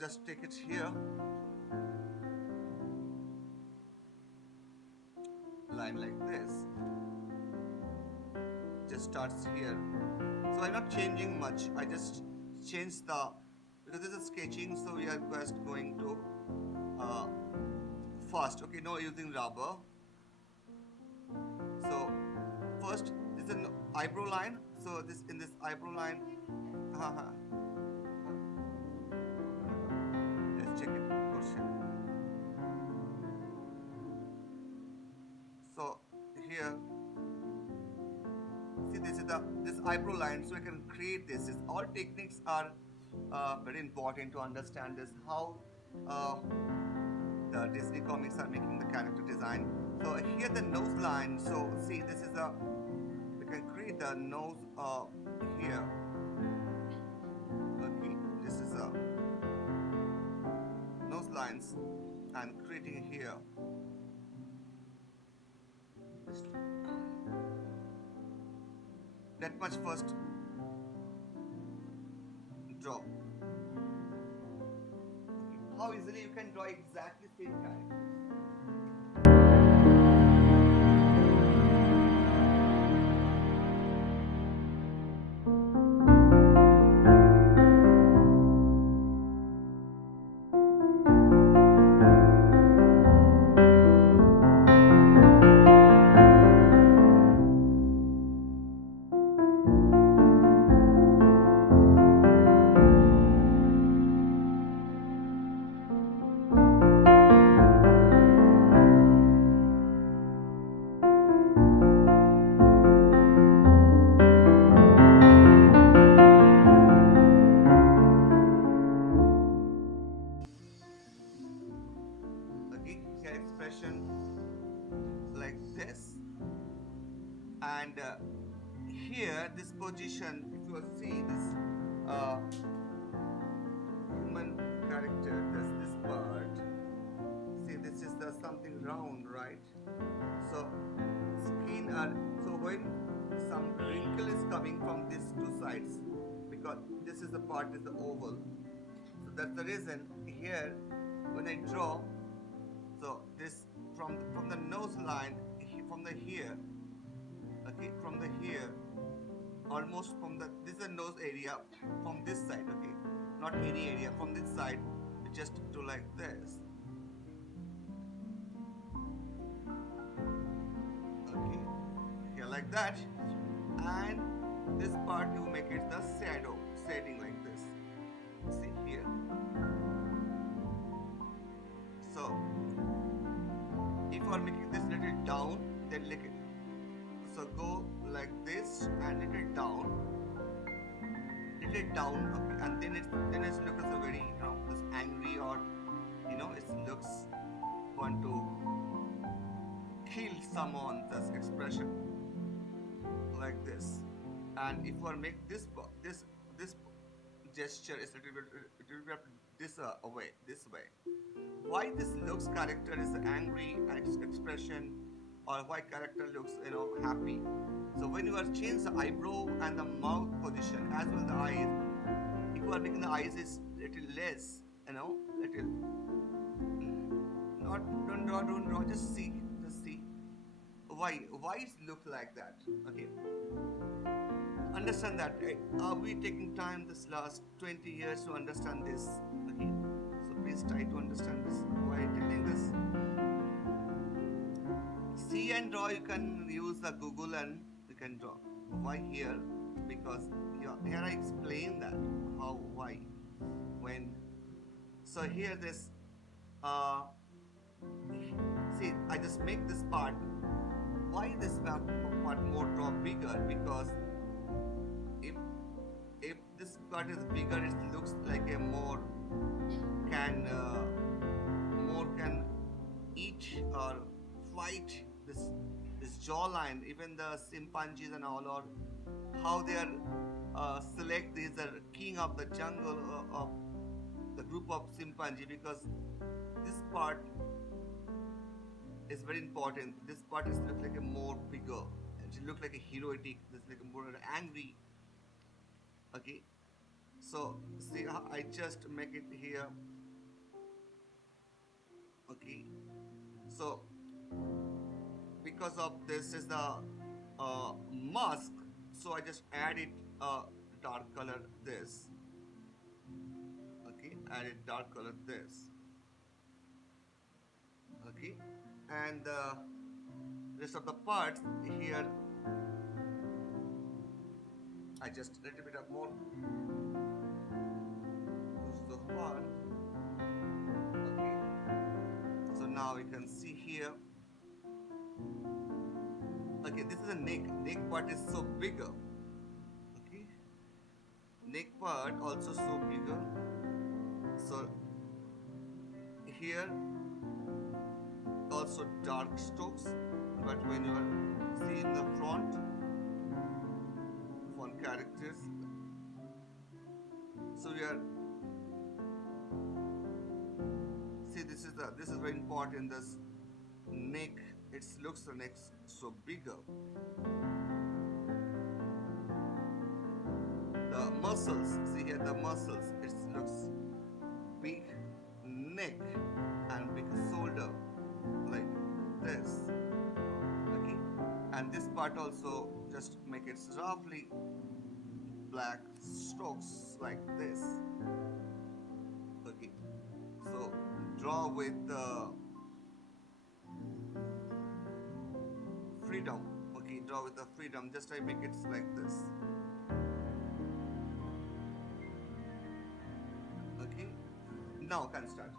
just take it here, line like this, just starts here. So I'm not changing much, I just change the, because this is sketching, so we are just going to uh, fast. Okay, no using rubber. So first this is an eyebrow line, so this in this eyebrow line, let's check it. Oh shit. So here, see, this is the this eyebrow line, so I can create this. All techniques are very important to understand this, how the Disney comics are making the character design. So here the nose line, so see, this is a, we can create the nose here. Okay, this is a nose lines and creating here. Just that much first draw. Okay. How easily you can draw exactly same characters. Okay, hair expression like this, and here this position, if you see this human character, this part, see, this is the something round, right? So skin are, so when some wrinkle is coming from these two sides, because this is the part is the oval, so that's the reason here when I draw, so this from the nose line, from the here, okay, from the here, almost from the, this is the nose area from this side, okay, not any area from this side, just do like this, okay, here like that, and this part you make it the shadow, shading like this, see here. So if you are making this little down, then like it, so go like this and little down, okay, and then it looks a very, you know, this angry, or you know, it looks want to kill someone, this expression like this. And if you are make this gesture is a little bit this away, this way, why this looks character is angry and its expression, or why character looks, you know, happy. So when you are change the eyebrow and the mouth position as well the eyes, if you are making the eyes is little less, you know, little, not, don't draw, just see why it look like that. Okay, understand that. Are we taking time this last 20 years to understand this? Okay, so please try to understand this. Why I'm telling this? See and draw, you can use the Google and you can draw. Why here? Because here I explain that how, why, when. So here this see, I just make this part. Why this part more draw bigger? Because if this part is bigger, it looks like a more can eat or fight this jawline. Even the chimpanzees and all, or how they are select is the king of the jungle of the group of chimpanzee, because this part is very important. This part is look like a more bigger. It look like a heroic. This like a more angry. Okay. So see, I just make it here Okay, so because of this is the mask, so I just added a dark color this. Okay, added dark color this. Okay, and the rest of the parts here I just a little bit of more push the horn. Okay, so now you can see here. Okay, this is a neck part is so bigger. Okay, neck part also so bigger. So here also dark strokes, but when you are seeing the font characters, so we are see this is very important. This neck, it looks the neck so bigger. The muscles, see here the muscles, it looks big neck and big shoulder like this. Okay, and this part also just make it roughly black strokes like this. Okay, so draw with freedom. Okay, draw with the freedom, just I make it like this. Okay, now can start.